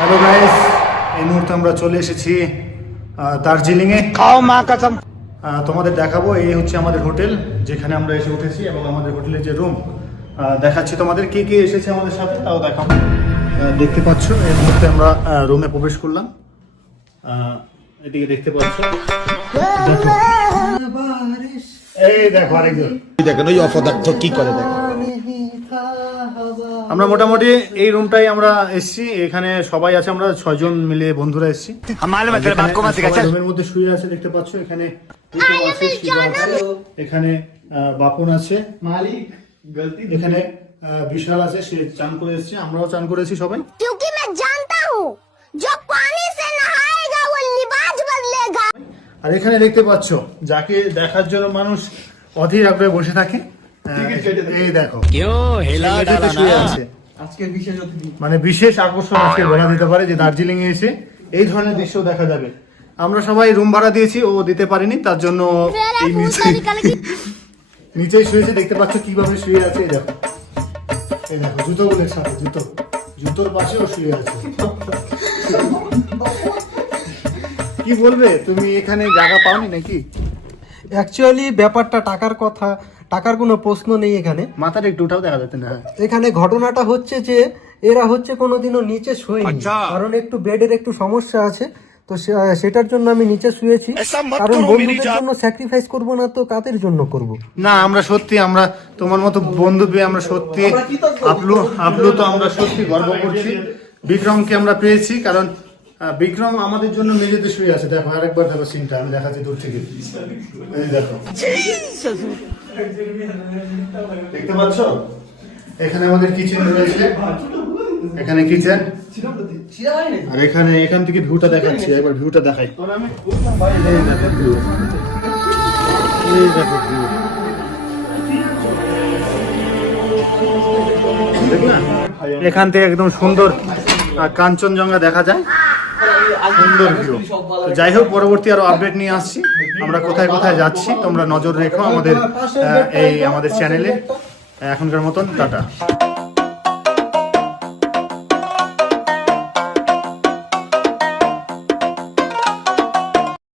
Hello guys, এই মুহূর্তে আমরা চলে এসেছি দার্জিলিংয়ে। তোমাদের দেখাবো, এই হচ্ছে আমাদের হোটেল যেখানে আমরা এসে উঠেছি এবং আমাদের হোটেলের যে রুম দেখাচ্ছি তোমাদের। কে কে এসেছে আমাদের সাথে তাও দেখাবো। দেখতে পাচ্ছ এই মুহূর্তে আমরা রুমে প্রবেশ করলাম। এদিকে দেখতে পাচ্ছ, এই দেখো আরেকজন, দেখেন ওই অপদার্থ কি করে দেখো। আমরা মোটামুটি এই রুমটাই আমরা এসেছি, এখানে সবাই আছে, আমরা 6 জন মিলে বন্ধুরা এসেছি। রুমের মধ্যে শুয়ে আছে দেখতে পাচ্ছ, এখানে এখানে বাপন আছে, মালিক এখানে বিশাল আছে, সে চান করে এসেছে, আমরাও চান করেছি সবাই। আর এখানে দেখতে পাচ্ছ যাকে দেখার জন্য মানুষ অধীর আগ্রহে বসে থাকে, এই দেখো শুয়ে আছে। মানে বিশেষ আকর্ষণ আজকে বলা যেতে পারে যে দার্জিলিং এ এসে এই ধরনের দৃশ্য দেখা যাবে। আমরা সবাই রুম ভাড়া দিয়েছি, ও দিতে পারিনি, তার জন্য এই নিচেই শুয়েছে। দেখতে পাচ্ছ কিভাবে শুয়ে আছে, এই দেখো, এই দেখো জুতোগুলোর সাথে জুতোর পাশে ও শুয়ে আছে। কি বলবে তুমি, এখানে জায়গা পাওনি নাকি? অ্যাকচুয়ালি ব্যাপারটা টাকার কথা, টাকার কোনো প্রশ্ন নেই এখানে। মাথাটা একটু উঠাও, দেখা যাচ্ছে না। এখানে ঘটনাটা হচ্ছে যে এরা হচ্ছে কোনোদিনও নিচে শোয়নি, কারণ একটু বেডের একটু সমস্যা আছে, তো সেটার জন্য আমি নিচে শুয়েছি। কারণ বন্ধুদের জন্য স্যাক্রিফাইস করব না তো কাদের জন্য করব? না, আমরা সত্যি, আমরা তোমার মতো বন্ধু পেয়ে আমরা সত্যি আপলু তো আমরা সত্যি গর্ব করছি। বিক্রমকে আমরা পেয়েছি, কারণ বিক্রম আমাদের জন্য মেঝেতে শুয়ে আছে। দেখো আরেকবার দেখো সিনটা, আমি দেখাচ্ছি দূর থেকে, এই দেখো, দেখতে পাচ্ছ? এখানে আমাদের কিচেন রয়েছে, এখানে কিচেন, আর এখান থেকে ভিউটা দেখাচ্ছি, একবার ভিউটা দেখাই। এই দেখো ভিউ, এই দেখো ভিউ, দেখ না, এখান থেকে একদম সুন্দর কাঞ্চনজঙ্ঘা দেখা যায়, সুন্দর ভিউ। যাই হোক, পরবর্তী আরো আপডেট নিয়ে আসছি, আমরা কোথায় কোথায় যাচ্ছি তোমরা নজর রেখো আমাদের এই আমাদের চ্যানেলে। এখনকার মতন টাটা।